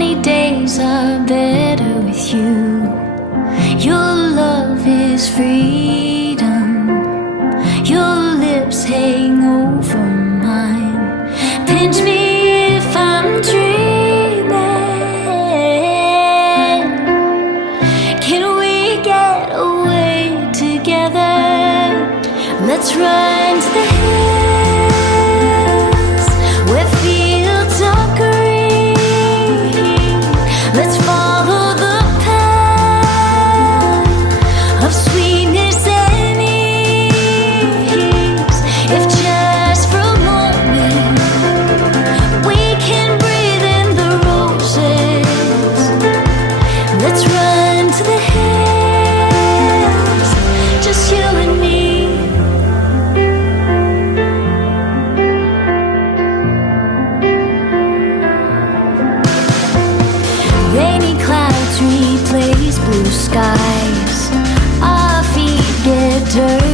Sunny days are better with you. Your love is freedom. Your lips hang over mine. Pinch me if I'm dreaming. Can we get away together? Let's run to the hills where fields are green. Let's follow the path of sweetness and ease. If just for a moment we can breathe in the roses. Let's run to the hills, just you and me. Rainy clouds replace blue skies. Our feet get dirty.